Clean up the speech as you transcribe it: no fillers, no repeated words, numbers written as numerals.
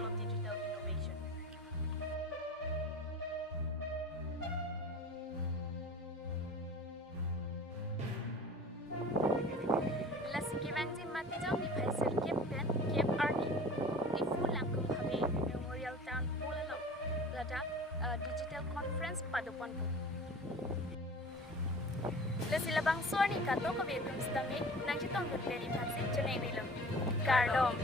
role of digital innovation. Lasikivanji matijong ni Paisir Captain Cape Army di Fulangkum Habe Memorial Town Pulalong Lada Digital Conference Padupanpu. Lasilabang suar ni kato kabe tum stangi nang jitong berperi phansi Chennai Nilam. Kardom.